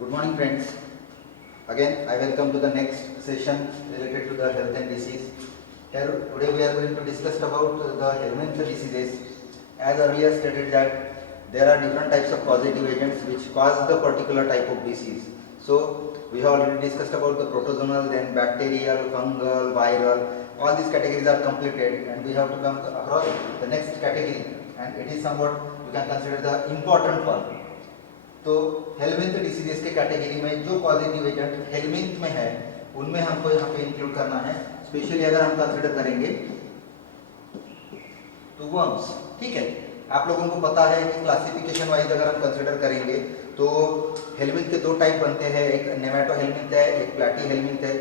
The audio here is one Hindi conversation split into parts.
Good morning, friends. Again, I welcome to the next session related to the health and disease. Here, today we are going to discuss about the helminth diseases. As earlier stated that there are different types of causative agents which cause the particular type of disease. So, we have already discussed about the protozoal, then bacterial, fungal, viral. All these categories are completed, and we have to come across the next category, and it is somewhat you can consider the important one. तो हेलमिंथ डिसीजेस के कैटेगरी में जो पॉजिटिव एजेंट हेलमिंथ में है उनमें हमको यहाँ पे इंक्लूड करना है। स्पेशली अगर हम कंसिडर करेंगे तो वर्म्स, ठीक है। आप लोगों को पता है कि क्लासिफिकेशन वाइज अगर हम कंसिडर करेंगे तो हेलमिंथ के दो टाइप बनते हैं, एक नेमेटो हेलमिंथ है, एक प्लैटी हेलमिंथ है।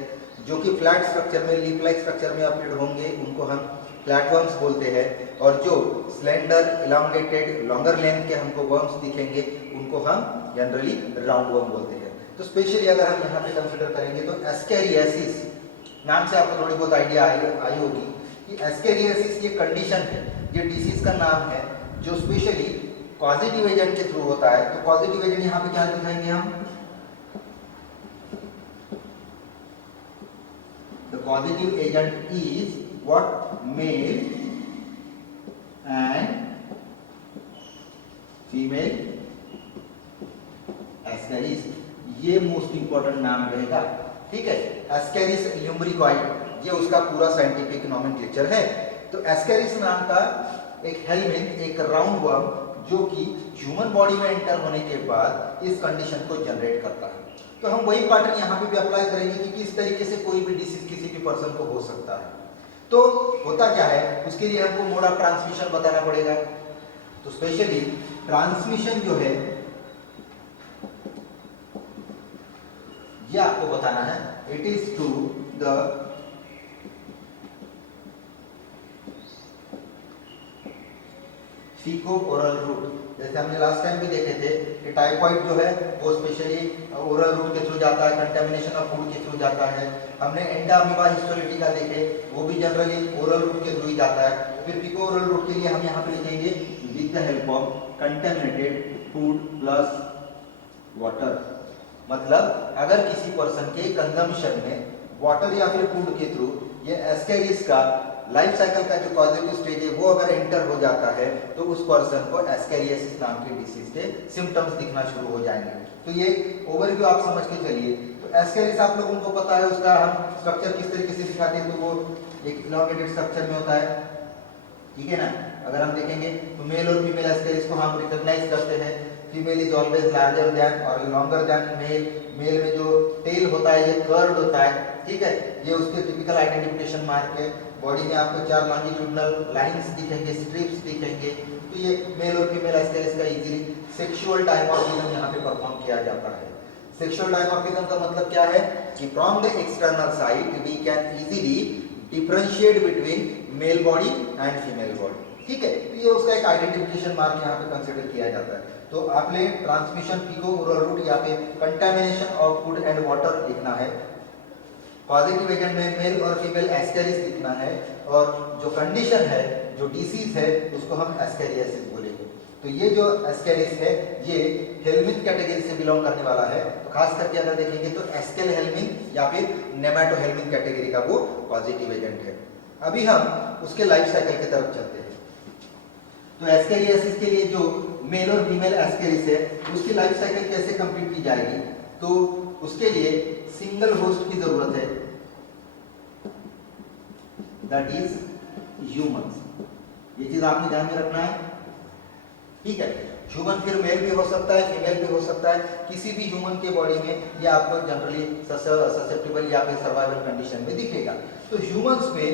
जो कि फ्लैट स्ट्रक्चर में लीफ लाइक स्ट्रक्चर में अपीड होंगे उनको हम फ्लैटवर्म्स बोलते हैं, और जो स्लेंडर इलांगेटेड लॉन्गर लेंथ के हमको वर्म्स दिखेंगे उनको हम जनरली राउंड वर्म बोलते हैं। तो स्पेशली अगर हम यहाँ पे कंसिडर करेंगे तो एस्केरियासिस नाम से आपको थोड़ी बहुत आइडिया आई होगी कि एस्केरियासिस ये कंडीशन है, ये डिसीज का नाम है जो स्पेशली पॉजिटिव एजेंट के थ्रू होता है। तो पॉजिटिव एजेंट यहाँ पे क्या दिखाएंगे हम, the positive agent is what male and female Ascaris, ये मोस्ट इंपॉर्टेंट नाम रहेगा, ठीक है। एस्केरिस ल्यूम्ब्रिकॉइड ये उसका पूरा साइंटिफिक नोमेनक्लेचर है। तो एस्केरिस नाम का एक हेलमिंथ, एक राउंड वर्म जो कि ह्यूमन बॉडी में एंटर होने के बाद इस कंडीशन को जनरेट करता है। तो हम वही पैटर्न यहाँ पे भी अप्लाई करेंगे कि किस तरीके से कोई भी डिसीज किसी भी पर्सन को हो सकता है। तो होता क्या है, उसके लिए हमको मोड ऑफ ट्रांसमिशन बताना पड़ेगा। तो स्पेशली ट्रांसमिशन जो है ये आपको बताना है, it is to the feco oral route. जैसे हमने लास्ट टाइम भी देखे थे कि टाइफाइड जो है वो स्पेशली ओरल रूट के थ्रू जाता है, कंटेमिनेशन ऑफ फूड के थ्रू जाता है। हमने एंडामीबा हिस्टोलिटिका देखे, वो भी जनरली ओरल रूट के थ्रू ही जाता है। फिर फीको ओरल रूट के लिए हम यहाँ पे लिखेंगे with the help of contaminated food plus water. मतलब अगर किसी पर्सन के कंजम्पशन में वाटर या फिर फूड के थ्रू ये एस्केरिस का लाइफ साइकिल का जो पॉजिटिव स्टेज है वो अगर एंटर हो जाता है तो उस पर्सन को एस्केरियासिस नाम के डिसीज के सिम्टम्स दिखना शुरू हो जाएंगे। तो ये ओवरव्यू आप समझ के चलिए। तो एस्केरिस आप लोगों को पता है, उसका हम स्ट्रक्चर किस तरीके से दिखाते हैं, तो वो एक इलांगेटेड स्ट्रक्चर में होता है, ठीक है ना। अगर हम देखेंगे तो मेल और फीमेल एस्केरिस को हम रिकॉग्नाइज करते हैं। Female is always larger than और लॉन्गर देन मेल। मेल में जो टेल होता है ये कर्व्ड होता है, ठीक है। ये उसके टिपिकल आइडेंटिफिकेशन मार्क है। बॉडी में आपको 4 लॉन्जिट्यूडनल लाइंस दिखेंगे, स्ट्रिप्स दिखेंगे। तो ये मेल और फीमेल एस्केरिस का इजीली सेक्सुअल डायमॉर्फिज्म यहाँ पे परफॉर्म किया जाता है। सेक्सुअल डायमॉर्फिज्म का मतलब क्या है कि from the external side we can easily differentiate between male body and female body, ठीक है। तो ये उसका एक आइडेंटिफिकेशन मार्क यहाँ पे कंसिडर किया जाता है। तो आपने ट्रांसमिशन फीको ओरल रूट या फिर contamination of food and water लिखना है। पॉजिटिव एजेंट में मेल और फीमेल एस्केरिस लिखना है, और जो कंडीशन है, जो डिसीज है, उसको हम एस्केरियासिस बोलेंगे। तो ये जो एस्केरिस है ये हेलमिंथ कैटेगरी से बिलोंग करने वाला है। तो खास करके अगर देखेंगे तो एस्केल हेलमिंथ या फिर नेमेटो हेलमिंथ कैटेगरी का वो पॉजिटिव एजेंट है। अभी हम उसके लाइफ साइकिल की तरफ चलते हैं। तो एस्केरियासिस के लिए जो मेल और फीमेल एस्केरिस है उसकी लाइफ साइकिल कैसे कंप्लीट की जाएगी, तो उसके लिए सिंगल होस्ट की जरूरत है, दैट इज ह्यूमंस। ये चीज आपने ध्यान में रखना है, ठीक है। ह्यूमन फिर मेल भी हो सकता है, फीमेल भी हो सकता है। किसी भी ह्यूमन के बॉडी में ये आपको जनरली ससेप्टेबल या फिर सर्वाइवल कंडीशन में दिखेगा। तो ह्यूमंस में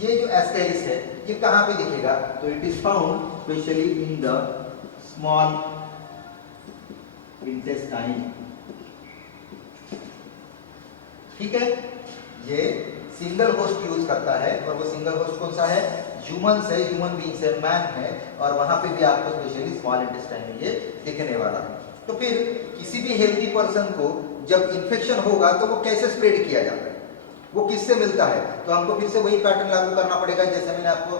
ये जो एस्केरिस है ये कहाँ पे दिखेगा, तो it is found specially in the small intestine, ठीक है। ये सिंगल होस्ट यूज करता है, और वो सिंगल होस्ट कौन सा है, ह्यूमन है, ह्यूमन बीइंग्स है, मैन है, और वहां पे भी आपको स्पेशली स्मॉल इंटेस्टाइन में ये दिखने वाला है। तो फिर किसी भी हेल्दी पर्सन को जब इन्फेक्शन होगा तो वो कैसे स्प्रेड किया जाता है, वो किससे मिलता है, तो हमको फिर से वही पैटर्न लागू करना पड़ेगा जैसे मैंने आपको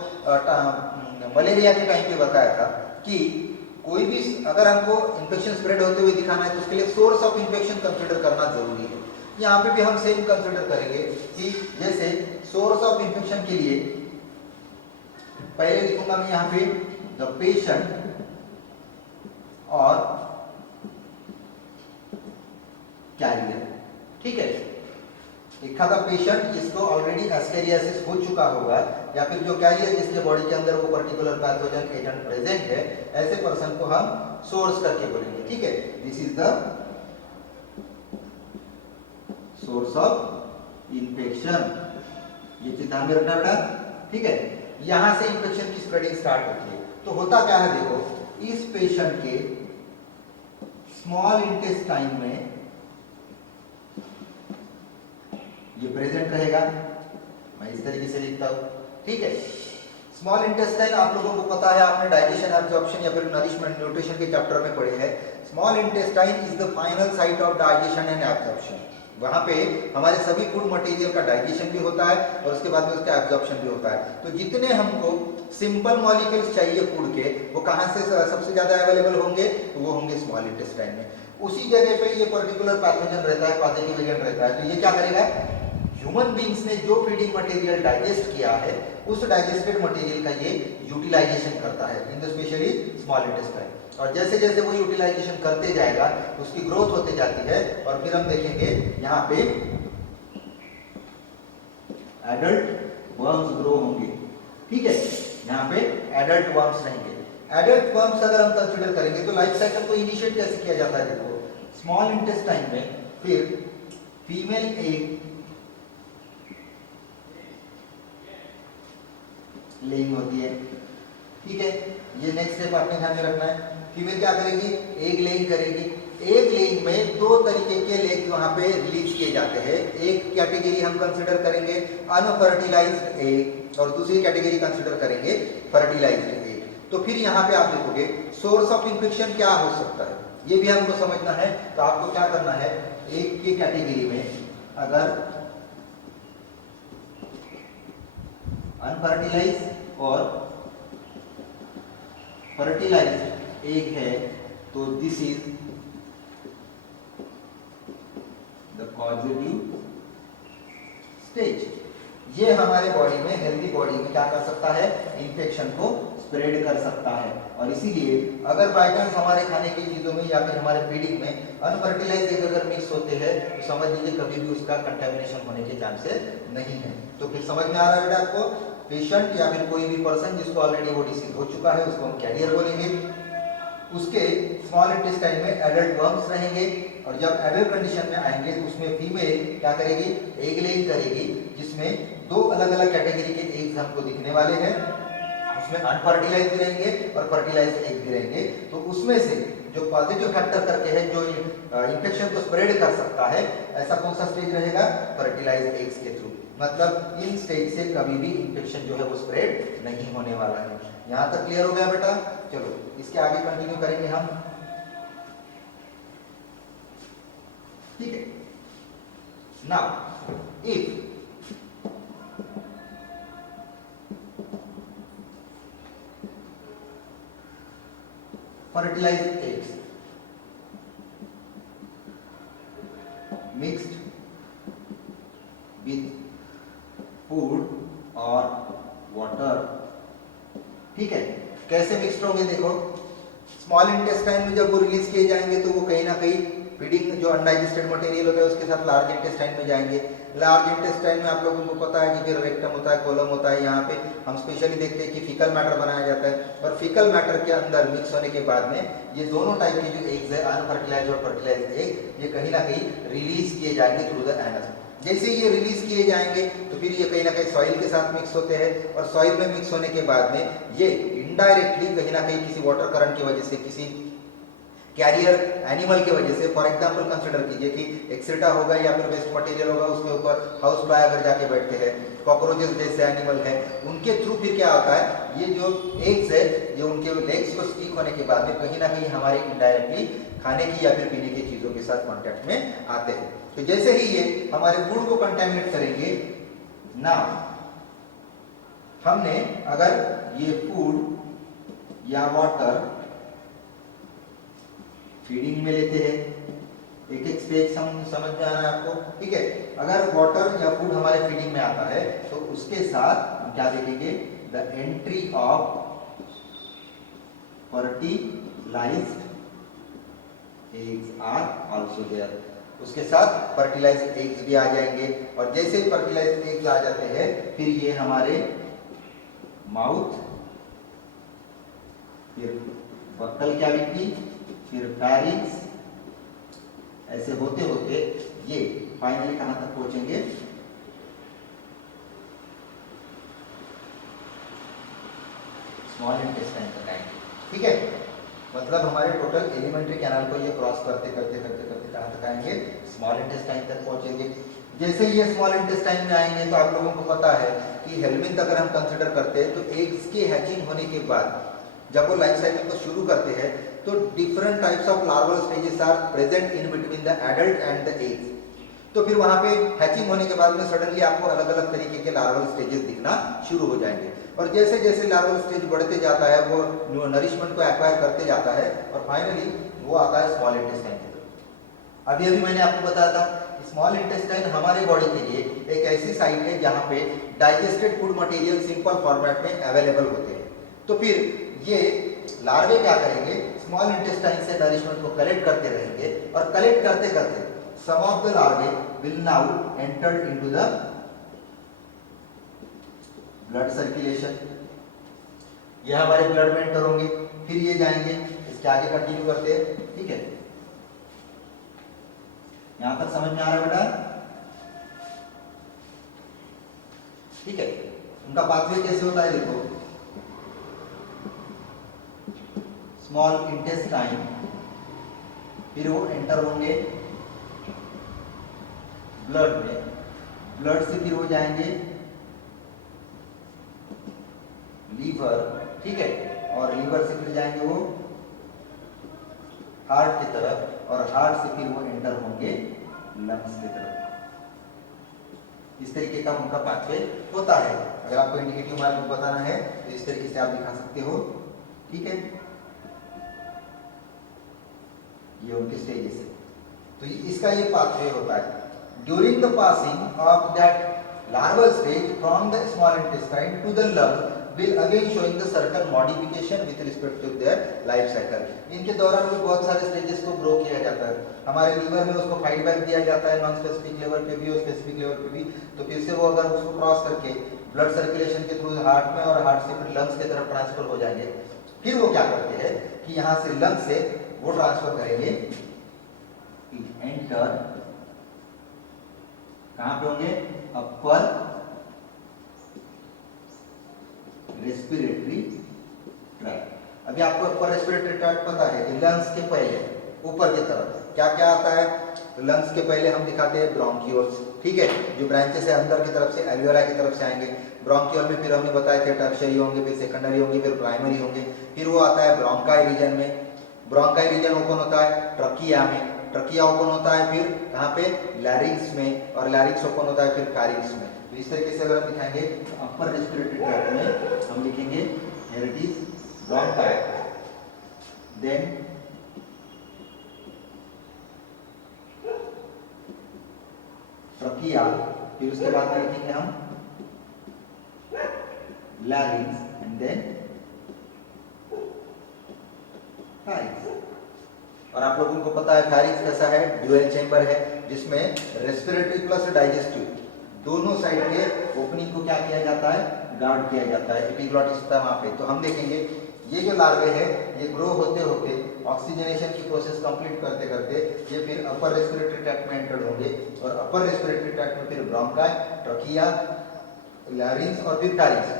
मलेरिया के टाइम पे बताया था कि कोई भी अगर हमको इन्फेक्शन स्प्रेड होते हुए दिखाना है तो उसके लिए सोर्स ऑफ इन्फेक्शन कंसीडर करना जरूरी है। यहाँ पे भी हम सेम कंसीडर करेंगे कि जैसे सोर्स ऑफ इन्फेक्शन के लिए पहले लिखूंगा मैं यहाँ पे द पेशेंट और कैरियर। ठीक है, एक आधा पेशेंट जिसको ऑलरेडी एस्केरियासिस हो चुका होगा या फिर जो कैरियर जिसके बॉडी के अंदर वो पर्टिकुलर पैथोजन एजेंट प्रेजेंट है, ऐसे पर्सन को हम सोर्स करके बोलेंगे। ठीक है, this is the source of infection, ये चीज ध्यान में रखना बेटा। ठीक है, यहां से इन्फेक्शन की स्प्रेडिंग स्टार्ट होती है। तो होता क्या है, देखो इस पेशेंट के स्मॉल इंटेस्टाइन में ये प्रेजेंट रहेगा, मैं इस तरीके से लिखता हूं। ठीक है, स्मॉल इंटेस्टाइन आप लोगों को पता है, आपने डाइजेशन एब्जॉर्प्शन या फिर नरिशमेंट न्यूट्रिशन के चैप्टर में पढ़े हैं। Small intestine is the final site of digestion and absorption. वहां पे हमारे सभी फूड मटेरियल का डाइजेशन भी होता है और उसके बाद में उसका एब्जॉर्प्शन भी होता है। तो जितने हमको सिंपल मॉलिक्यूल्स चाहिए फूड के, वो कहां से सबसे ज्यादा अवेलेबल होंगे, तो वो होंगे स्मॉल इंटेस्टाइन में। उसी जगह पे ये पर्टिकुलर पैथोजन रहता है, पॉजिटिव एजेंट रहता है। तो ये क्या करेगा, ह्यूमन बींग्स ने जो फीडिंग मटेरियल डाइजेस्ट किया है उस डाइजेस्टेड मटेरियल का ये यूटिलाइजेशन करता है in the specially small intestine. और जैसे जैसे वो यूटिलाइजेशन करते जाएगा उसकी ग्रोथ होते जाती है और फिर हम देखेंगे यहाँ पे एडल्ट वर्म्स ग्रो होंगे। ठीक है, यहाँ पे एडल्ट वर्म्स रहेंगे। एडल्ट वर्म्स अगर हम कंसीडर करेंगे तो लाइफ साइकिल को इनिशिएट कैसे किया जाता है, देखो स्मॉल इंटेस्टाइन में फिर फीमेल एग लेइंग होती है। ठीक है, ये नेक्स्ट स्टेप आपने ध्यान में रखना है। फीमेल क्या करेगी, एग लेइंग करेगी। एग लेइंग में दो तरीके के लेग वहां पे रिलीज किए जाते हैं। एक कैटेगरी हम कंसीडर करेंगे अनफर्टिलाइज्ड एग और दूसरी कैटेगरी कंसीडर करेंगे फर्टिलाइज्ड एग। तो फिर यहाँ पे आप देखोगे सोर्स ऑफ इन्फेक्शन क्या हो सकता है, ये भी हमको समझना है। तो आपको क्या करना है, एग की कैटेगरी में अगर अनफर्टिलाइज्ड और फर्टिलाइज्ड एग है तो this is the causative stage. ये हमारे बॉडी में, हेल्दी बॉडी में क्या कर सकता है, इन्फेक्शन को स्प्रेड कर सकता है। और इसीलिए अगर बाय चांस हमारे खाने की चीजों में या फिर हमारे फीडिंग में अनफर्टिलाइज्ड एग अगर मिक्स होते हैं तो समझ लीजिए कभी भी उसका कंटेमिनेशन होने के चांसेस नहीं है। तो फिर समझ में आ रहा है बेटा आपको, पेशेंट या फिर कोई भी पर्सन जिसको ऑलरेडी वो डिसीज हो चुका है उसको हम कैरियर बोलेंगे। उसके स्मॉल इंटेस्टाइन में एडल्ट वर्म्स रहेंगे और जब एडल्ट कंडीशन में आएंगे तो उसमें फीमेल क्या करेगी, एग लेइंग करेगी, जिसमें दो अलग अलग कैटेगरी के एग्स हमको दिखने वाले हैं। उसमें अनफर्टिलाइज्ड भी रहेंगे और फर्टिलाइज्ड एग भी रहेंगे। तो उसमें से जो पॉजिटिव फैक्टर करके है, जो इन्फेक्शन को स्प्रेड कर सकता है, ऐसा कौन सा स्टेज रहेगा, फर्टिलाइज्ड एग्स के थ्रू। मतलब इन स्टेज से कभी भी इन्फेक्शन जो है वो स्प्रेड नहीं होने वाला है। यहां तक क्लियर हो गया बेटा। चलो इसके आगे कंटिन्यू करेंगे हम। ठीक है, now if fertilized eggs mixed with food और water। ठीक है, कैसे मिक्स्ड होंगे, देखो स्मॉल इंटेस्टाइन में जब वो रिलीज किए जाएंगे तो वो कहीं ना कहीं फीडिंग जो अनडाइजेस्टेड मटेरियल होता है उसके साथ लार्ज इंटेस्टाइन में जाएंगे। लार्ज इंटेस्टाइन में आप लोगों को पता है कि फिर रेक्टम होता है, कोलम होता है। यहाँ पे हम स्पेशली देखते हैं कि फीकल मैटर बनाया जाता है और फीकल मैटर के अंदर मिक्स होने के बाद में ये दोनों टाइप के जो एग्स है, अनफर्टिलाइज्ड और फर्टिलाइज्ड एग, ये कहीं ना कहीं रिलीज किए जाएंगे थ्रू द एनस। जैसे ये रिलीज किए जाएंगे तो फिर ये कहीं ना कहीं सॉइल के साथ मिक्स होते हैं और सॉइल में मिक्स होने के बाद में ये इनडायरेक्टली कहीं ना कहीं किसी वाटर करंट की वजह से, किसी कैरियर एनिमल की वजह से, फॉर एग्जांपल कंसीडर कीजिए कि एक्सेटा होगा या फिर वेस्ट मटेरियल होगा, उसके ऊपर हाउस फ्लाई अगर जाके बैठते हैं, कॉकरोचेस जैसे एनिमल है, उनके थ्रू फिर क्या होता है, ये जो एग्स है ये उनके लेग्स को स्टिक होने के बाद में कहीं ना कहीं हमारे इनडायरेक्टली खाने की या फिर पीने की चीजों के साथ कांटेक्ट में आते हैं। तो जैसे ही ये हमारे फूड को कंटेमिनेट करेंगे ना, हमने अगर ये फूड या वाटर फीडिंग में लेते हैं, एक एक स्टेज समझ में आ रहा है आपको, ठीक है। अगर वाटर या फूड हमारे फीडिंग में आता है तो उसके साथ हम क्या देखेंगे, the entry of fertilised eggs are also there, उसके साथ फर्टिलाइज्ड एग्स भी आ जाएंगे। और जैसे ही फर्टिलाइज्ड एग्स आ जाते हैं फिर ये हमारे माउथ, फिर बक्कल कैविटी, फिर फैरिंक्स, ऐसे होते होते ये फाइनली कहां तक पहुंचेंगे, स्मॉल इंटेस्टाइन तक आएंगे, ठीक है। मतलब हमारे टोटल एलिमेंट्री कैनाल को ये क्रॉस करते करते करते करते कहां तक आएंगे, स्मॉल इंटेस्टाइन तक पहुंचेंगे। जैसे ही ये स्मॉल इंटेस्टाइन में आएंगे तो आप लोगों को पता है कि हेलमिंथ अगर हम कंसिडर करते हैं तो एग्स के हैचिंग होने के बाद जब वो लाइफ साइकिल को शुरू करते हैं तो different types of larval stages are present in between the adult and the eggs. तो फिर वहां पे हैचिंग होने के बाद में सडनली आपको अलग अलग तरीके के लार्वल स्टेजेस दिखना शुरू हो जाएंगे। और जैसे जैसे लार्वल स्टेज बढ़ते जाता है वो नरिशमेंट को एक्वायर करते जाता है और फाइनली वो आता है स्मॉल इंटेस्टाइन। अभी अभी मैंने आपको बताया था स्मॉल इंटेस्टाइन हमारे बॉडी के लिए एक ऐसी साइट है जहाँ पे digested food material simple format में अवेलेबल होते हैं। तो फिर ये लार्वे क्या करेंगे, स्मॉल इंटेस्टाइन से नरिशमेंट को कलेक्ट करते रहेंगे और कलेक्ट करते करते some of the larvae will now enter into the blood circulation, ये हमारे ब्लड में एंटर होंगे, फिर ये जाएंगे, इसके आगे कंटिन्यू करते हैं, ठीक है। यहां तक समझ में आ रहा है बेटा, ठीक है। उनका पाथवे कैसे होता है देखो, स्मॉल इंटेस्टाइन, फिर वो एंटर होंगे ब्लड में, ब्लड से फिर हो जाएंगे लीवर, ठीक है, और लीवर से फिर जाएंगे वो हार्ट की तरफ और हार्ट से फिर वो एंटर होंगे लंग्स की तरफ। इस तरीके का उनका पाथवे होता है। अगर आपको इंडिकेटिव मार्क बताना है तो इस तरीके से आप दिखा सकते हो, ठीक है। ये उनके स्टेजेस है, तो इसका ये पाथवे होता है। During the passing of that larval stage from the small intestine to the lung will again showing the certain modification with respect to their life cycle. इनके दौरान भी बहुत सारे स्टेजेस को ग्रो किया जाता है। हमारे लीवर में उसको फाइट बैक दिया जाता है नॉन स्पेसिफिक लेवल पे भी और स्पेसिफिक लेवल पे भी। तो फिर से वो अगर उसको क्रॉस करके ब्लड सर्कुलेशन के थ्रू हार्ट में और हार्ट से फिर लंग्स की तरफ ट्रांसफर हो जाएंगे। फिर वो क्या करते हैं कि यहाँ से लंग्स से वो ट्रांसफर करेंगे, एंटर कहां पे होंगे, अपर रेस्पिरेटरी ट्रैक्ट। अभी आपको अपर रेस्पिरेटरी ट्रैक्ट पता है कि लंग्स के पहले ऊपर की तरफ क्या क्या आता है, तो लंग्स के पहले हम दिखाते हैं ब्रोंकियोल्स, ठीक है, जो ब्रांचेस है अंदर की तरफ से एल्वियोलाई की तरफ से आएंगे। ब्रोंकियोल में फिर हमने बताया थे टर्शियरी होंगे, फिर सेकेंडरी होंगे, फिर प्राइमरी होंगे। फिर वो आता है ब्रोंकाई रीजन में, ब्रोंकाई रीजन ओपन होता है ट्रकिया में, ट्रकिया ओपन होता है फिर कहाँ पे, लैरिंक्स में, और लैरिंक्स ओपन होता है फिर फैरिंक्स में। तो इस तरीके से अगर हम दिखाएंगे तो अपर रेस्पिरेटरी ट्रैक्ट में हम लिखेंगे here it is bronchi, then trachea, फिर उसके बाद में लिखेंगे हम लैरिंक्स एंड देन फैरिंक्स। और आप लोगों को पता है फैरिंक्स कैसा है, ड्यूअल चेंबर है जिसमें रेस्पिरेटरी प्लस डाइजेस्टिव दोनों साइड के ओपनिंग को क्या किया जाता है, गार्ड किया जाता है, एपिग्लॉटिस होता है वहां पे। तो हम देखेंगे ये जो लार्वे है ये ग्रो होते होते ऑक्सीजनेशन की प्रोसेस कंप्लीट करते करते ये फिर अपर रेस्पिरेटरी ट्रैक्ट में एंटर होंगे और अपर रेस्पिरेटरी ट्रैक्ट में फिर ब्रोंकाई, ट्रकिया, लैरिंक्स और फिर फैरिंक्स।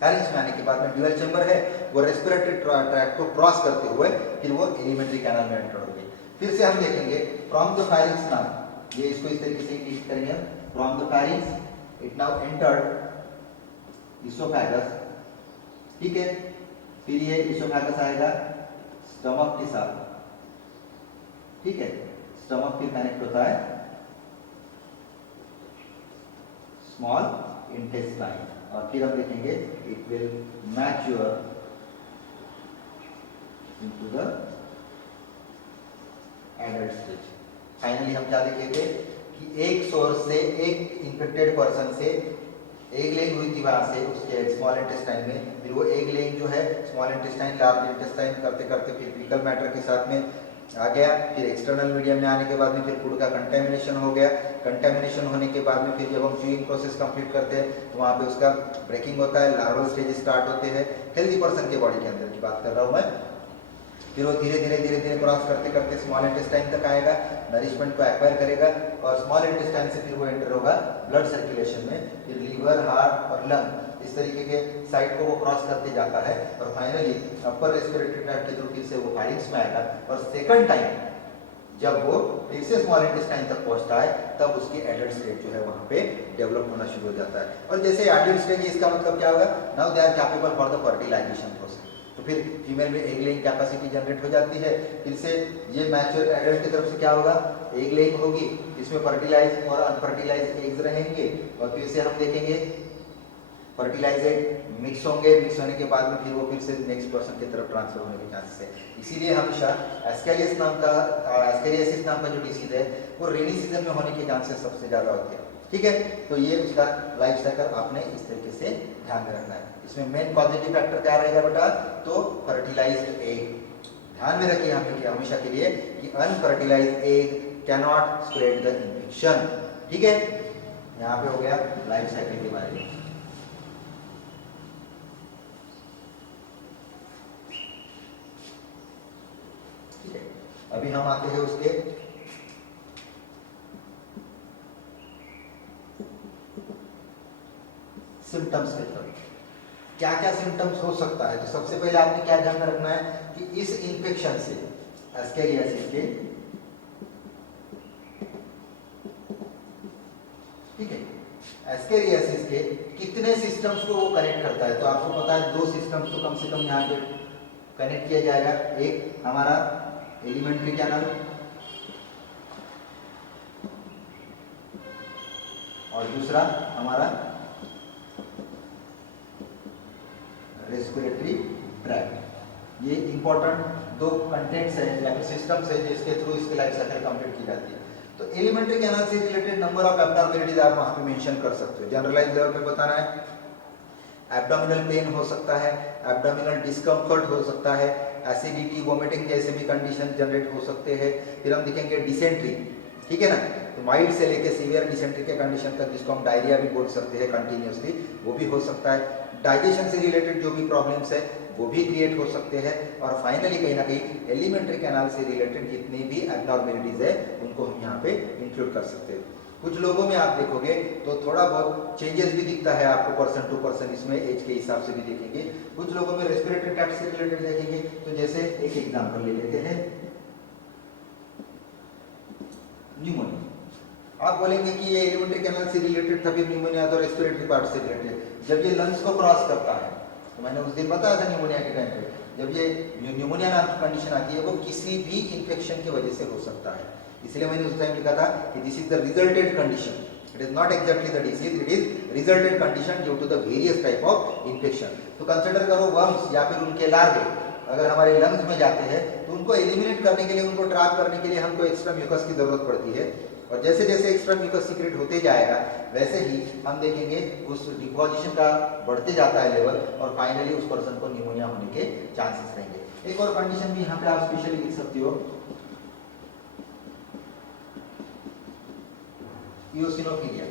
फैरिंक्स में आने के बाद में ड्यूअल चेंबर है, वो रेस्पिरेटरी ट्रैक्ट को क्रॉस करते हुए फिर वो एलिमेंट्री कैनाल में एंटर होंगे। फिर से हम देखेंगे फ्रॉम द फैरिंक्स नाउ, ये इसको इस तरीके से इंडिकेट करेंगे, from the pharynx it now entered oesophagus, ठीक है। फिर ये इसोफेगस आएगा स्टमक के साथ, ठीक है, स्टमक फिर कनेक्ट होता है स्मॉल इंटेस्टाइन और फिर हम देखेंगे it will mature into the adult stage. Finally हम क्या देखे थे कि एक सोर्स से, एक इन्फेक्टेड पर्सन से एग लेइंग हुई थी वहां से उसके स्मॉल इंटेस्टाइन में, फिर वो एग लेइंग जो है स्मॉल इंटेस्टाइन लार्ज इंटेस्टाइन करते करते फिर फीकल मैटर के साथ में आ गया, फिर एक्सटर्नल मीडियम में आने के बाद में फिर फूड का कंटेमिनेशन हो गया। कंटेमिनेशन होने के बाद में फिर जब हम च्यूइंग प्रोसेस कंप्लीट करते हैं तो वहाँ पे उसका ब्रेकिंग होता है, लार्वल स्टेज स्टार्ट होते हैं हेल्दी पर्सन के बॉडी के अंदर की बात कर रहा हूँ मैं। फिर वो धीरे धीरे क्रॉस करते करते स्मॉल इंटेस्टाइन तक आएगा, नरिशमेंट को एक्वायर करेगा और स्मॉल इंटेस्टाइन से फिर वो एंटर होगा ब्लड सर्कुलेशन में, फिर लीवर, हार्ट और लंग इस तरीके के साइड को वो क्रॉस करते जाता है और फाइनली अपर रेस्पिरेटरी ट्रैक्ट के थ्रू फिर से वो फाइरिंग्स में आएगा और सेकंड टाइम जब वो फिर से स्मॉल इंटेस्टाइन तक पहुंचता है तब उसकी एडल्ट स्टेज जो है वहां पे डेवलप होना शुरू हो जाता है। और जैसे एडल्ट स्टेज इसका मतलब क्या होगा, now they are capable for the fertilisation process, तो फिर फीमेल में एग लेइंग कैपेसिटी जनरेट हो जाती है। फिर से ये मैच्योर एडल्ट की तरफ से क्या होगा, एग लेइंग होगी, इसमें फर्टिलाइज और अनफर्टिलाइज एग्स रहेंगे और फिर से हम देखेंगे फर्टिलाइजेड मिक्स होंगे, मिक्स होने के बाद में फिर वो फिर से नेक्स्ट पर्सन की तरफ ट्रांसफर होने के चांसेस है। इसीलिए हमेशा एस्केरियासिस नाम का जो डिसीज है वो रेनी सीजन में होने के चांसेस सबसे ज्यादा होते हैं। ठीक है, तो ये उसका लाइफ साइकिल आपने इस तरीके से ध्यान में रखना है। इसमें मेन पॉजिटिव फैक्टर क्या रहेगा बेटा, तो फर्टिलाइज्ड एग। ध्यान में रखिए हमेशा के लिए कि unfertilised egg can not spread the infection. ठीक है, यहाँ पे हो गया लाइफ साइकिल के बारे में। अभी हम आते हैं उसके सिम्टम्स के तरफ। क्या क्या सिम्टम्स हो सकता है, तो सबसे पहले आपने क्या ध्यान में रखना है कि इस इंफेक्शन से, एस्केरियासिस के, ठीक है, एस्केरियासिस के कितने सिस्टम्स को वो कनेक्ट करता है। तो आपको पता है 2 सिस्टम्स को कम से कम यहाँ पे कनेक्ट किया जाएगा। एक हमारा एलिमेंट्री कैनल और दूसरा हमारा रेस्पिरेटरी ट्रैक्ट। ये इंपॉर्टेंट 2 कंटेंट्स है या फिर सिस्टम्स है जिसके थ्रू इसकी लाइफ साइकिल कंप्लीट की जाती है। तो एलिमेंट्री कैनल से रिलेटेड नंबर ऑफ एब्नॉर्मलिटीज आप वहां पे मेंशन कर सकते हो। जनरलाइज लेवल पे बताना है, एब्डोमिनल पेन हो सकता है, एब्डोमिनल डिस्कम्फर्ट हो सकता है, एसिडिटी, वोमिटिंग जैसे भी कंडीशन जनरेट हो सकते हैं। फिर हम देखेंगे डिसेंट्री, ठीक है ना, तो माइल्ड से लेके सीवियर डिसेंट्री के कंडीशन तक, जिसको हम डायरिया भी बोल सकते हैं कंटिन्यूसली, वो भी हो सकता है। डाइजेशन से रिलेटेड जो भी प्रॉब्लम्स है वो भी क्रिएट हो सकते हैं। और फाइनली कहीं ना कहीं एलिमेंट्री कैनाल से रिलेटेड जितनी भी एब्नॉर्मलिटीज है उनको हम यहाँ पे इंक्लूड कर सकते हैं। कुछ लोगों में आप देखोगे तो थोड़ा बहुत चेंजेस भी दिखता है आपको पर्सन टू पर्सन, इसमें एज के हिसाब से भी देखेंगे। कुछ लोगों में रेस्पिरेटरी ट्रैक्ट से रिलेटेड देखेंगे। तो जैसे एक एग्जांपल ले लेते हैं, न्यूमोनिया। आप बोलेंगे कि ये एलिमेंट्री कैनाल से रिलेटेड था, फिर न्यूमोनिया तो रेस्पिरेटरी पार्ट से रिलेटेड। जब ये लंग्स को क्रॉस करता है, तो मैंने उस दिन बताया था न्यूमोनिया के टाइम पे, जब ये न्यूमोनिया नाम की कंडीशन आती है वो किसी भी इन्फेक्शन की वजह से हो सकता है। इसलिए मैंने उस टाइम लिखा था कि this is the resulted condition, it is not exactly the disease, it is resulted condition due to the various type of infection. तो कंसिडर करो वर्म्स या फिर उनके लार्वे अगर हमारे लंग्स में जाते हैं तो उनको एलिमिनेट करने के लिए, उनको ट्रैप करने के लिए हमको एक्स्ट्रा म्यूकस की जरूरत पड़ती है। और जैसे जैसे एक्स्ट्रा म्यूकस सीक्रेट होते जाएगा वैसे ही हम देखेंगे उस डिपोजिशन का बढ़ते जाता है लेवल, और फाइनली उस पर्सन को न्यूमोनिया होने के चांसेस रहेंगे। एक और कंडीशन भी यहाँ पे आप स्पेशली लिख सकते हो, इओसिनोफिलिया।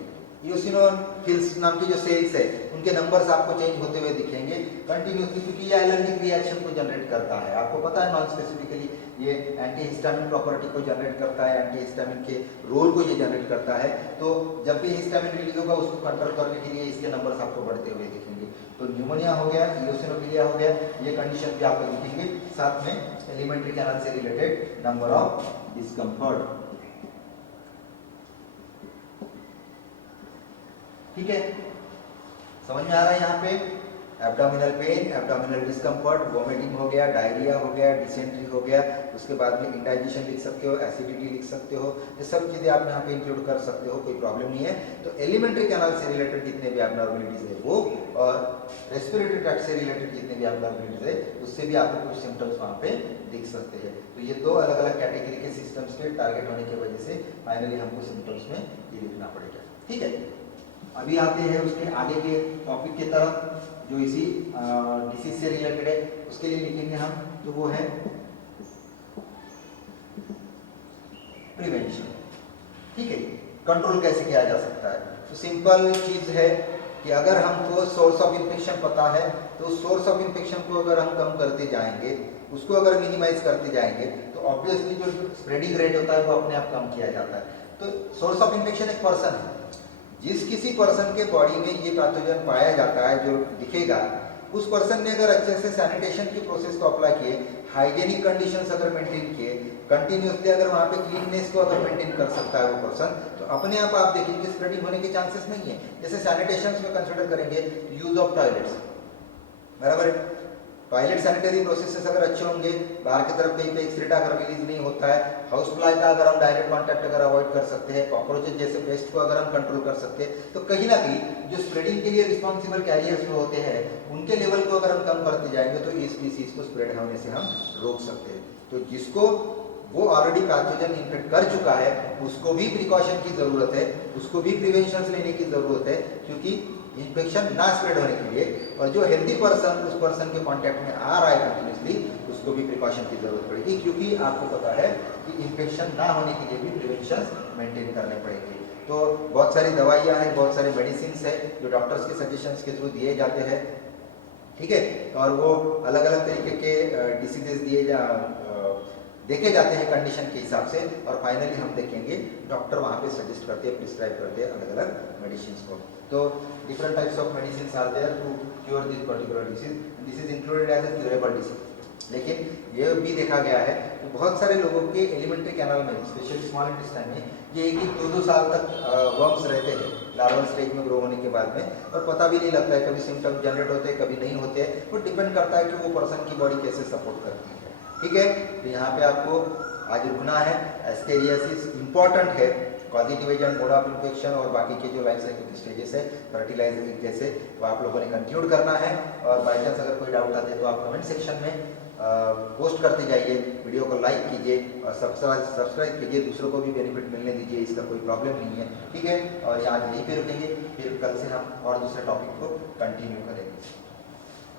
इओसिनोफिल्स नाम की जो सेल्स है उनके नंबर्स आपको चेंज होते हुए दिखेंगे कंटिन्यूसली, क्योंकि ये एलर्जिक रिएक्शन को जनरेट करता है। आपको पता है नॉन स्पेसिफिकली ये एंटीहिस्टामिन प्रॉपर्टी को जनरेट करता है, एंटीहिस्टामिन के रोल को ये जनरेट करता है। तो जब भी हिस्टामिन रिलीज होगा उसको कंट्रोल करने के लिए इसके नंबर्स आपको बढ़ते हुए दिखेंगे। तो न्यूमोनिया हो गया, इओसिनोफिलिया हो गया, ये कंडीशन भी आपको दिखेंगे। साथ में एलिमेंट्री कैनाल से रिलेटेड नंबर ऑफ डिस्कम्फर्ट। ठीक है, समझ में आ रहा है यहाँ पे? Abdominal pain, abdominal discomfort, vomiting हो गया, डायरिया हो गया, डिसेंट्री हो गया, उसके बाद में इंडाइजेशन लिख सकते हो, एसिडिटी लिख सकते हो, ये सब चीजें आप यहाँ पे इंक्लूड कर सकते हो, कोई प्रॉब्लम नहीं है। तो एलिमेंट्री कैनाल से रिलेटेड जितने भी एब्नॉर्मलिटीज है वो, और रेस्पिरेटरी ट्रैक्ट से रिलेटेड जितने भी एब्नॉर्मलिटीज है उससे भी आपको कुछ सिम्टम्स वहाँ पे दिख सकते हैं। तो ये 2 अलग अलग कैटेगरी के सिस्टम्स के टारगेट होने की वजह से फाइनली हमको सिम्टम्स में ये लिखना पड़ेगा। ठीक है, अभी आते हैं उसके आगे के टॉपिक की तरफ जो इसी डिसीज से रिलेटेड है। उसके लिए लिखेंगे हम, तो वो है प्रिवेंशन। ठीक है, कंट्रोल कैसे किया जा सकता है। तो सिंपल चीज है कि अगर हमको सोर्स ऑफ इन्फेक्शन पता है तो सोर्स ऑफ इन्फेक्शन को अगर हम कम करते जाएंगे, उसको अगर मिनिमाइज करते जाएंगे, तो ऑब्वियसली जो स्प्रेडिंग रेट होता है वो अपने आप कम किया जाता है। तो सोर्स ऑफ इन्फेक्शन एक पर्सन है, जिस किसी पर्सन के बॉडी में ये पैथोजन पाया जाता है जो दिखेगा, उस पर्सन ने अगर अच्छे से सैनिटेशन की प्रोसेस को अप्लाई किए, हाइजेनिक कंडीशंस अगर मेंटेन किए, कंटिन्यूसली अगर वहाँ पे क्लीननेस को अगर मेंटेन कर सकता है वो पर्सन, तो अपने आप देखेंगे स्प्रेडिंग होने के चांसेस नहीं है। जैसे सैनिटेशन में कंसिडर करेंगे यूज ऑफ टॉयलेट्स, बराबर है, टॉयलेट सैनिटरी प्रोसेसेस अगर अच्छे होंगे, बाहर की तरफ कहीं पे एक्सक्रीटा अगर रिलीज नहीं होता है, हाउस फ्लाई का अगर हम डायरेक्ट कांटेक्ट अगर अवॉइड कर सकते हैं, कॉकरोचेस जैसे पेस्ट को अगर हम कंट्रोल कर सकते हैं, तो कहीं ना कहीं जो स्प्रेडिंग के लिए रिस्पॉन्सिबल कैरियर्स जो होते हैं उनके लेवल को अगर हम कम करते जाएंगे तो इस डिसीज को स्प्रेड होने से हम रोक सकते हैं। तो जिसको वो ऑलरेडी पैथोजन इन्फेक्ट कर चुका है उसको भी प्रिकॉशन की जरूरत है, उसको भी प्रिवेंशन लेने की जरूरत है, क्योंकि इन्फेक्शन ना स्प्रेड होने के लिए, और जो हेल्दी पर्सन उस पर्सन के कांटेक्ट में आ रहा है कंटिन्यूसली, उसको भी प्रिकॉशन की जरूरत पड़ेगी, क्योंकि आपको पता है कि इन्फेक्शन ना होने के लिए भी प्रिवेंशन मेंटेन करने पड़ेंगे। तो बहुत सारी दवाइयाँ हैं, बहुत सारे मेडिसिन है जो डॉक्टर्स के सजेशंस के थ्रू दिए जाते हैं। ठीक है, और वो अलग अलग तरीके के डिसीजेस देखे जाते हैं कंडीशन के हिसाब से, और फाइनली हम देखेंगे डॉक्टर वहाँ पे सजेस्ट करते हैं, प्रिस्क्राइब करते हैं अलग अलग मेडिसिन को। तो different types of medicine are there to cure this particular disease, this is included as a curable disease. लेकिन ये भी देखा गया है कि बहुत सारे लोगों के एलिमेंट्री कैनाल में, स्पेशली स्मॉल इंटेस्टाइन में, ये 1-2 साल तक वर्म्स रहते हैं लार्वल स्टेज में ग्रो होने के बाद में, और पता भी नहीं लगता है, कभी सिम्टम्स जनरेट होते हैं कभी नहीं होते हैं। वो डिपेंड करता है कि वो पर्सन की बॉडी कैसे सपोर्ट करती है। ठीक है, तो यहाँ पे आपको आज रुकना है। एस्केरियासिस इंपॉर्टेंट है, causative agent, mode of infection और बाकी के जो लाइफ साइकिल के स्टेजेस है, फर्टिलाइजिंग जैसे, वो आप लोगों ने कंक्लूड करना है। और बाई चांस अगर कोई डाउट आते हैं तो आप कमेंट सेक्शन में पोस्ट करते जाइए, वीडियो को लाइक कीजिए और सब्सक्राइब कीजिए, दूसरों को भी बेनिफिट मिलने दीजिए, इसका कोई प्रॉब्लम नहीं है। ठीक है, और यहाँ यहीं पे रुकेंगे, फिर कल से हम और दूसरे टॉपिक को कंटिन्यू करेंगे।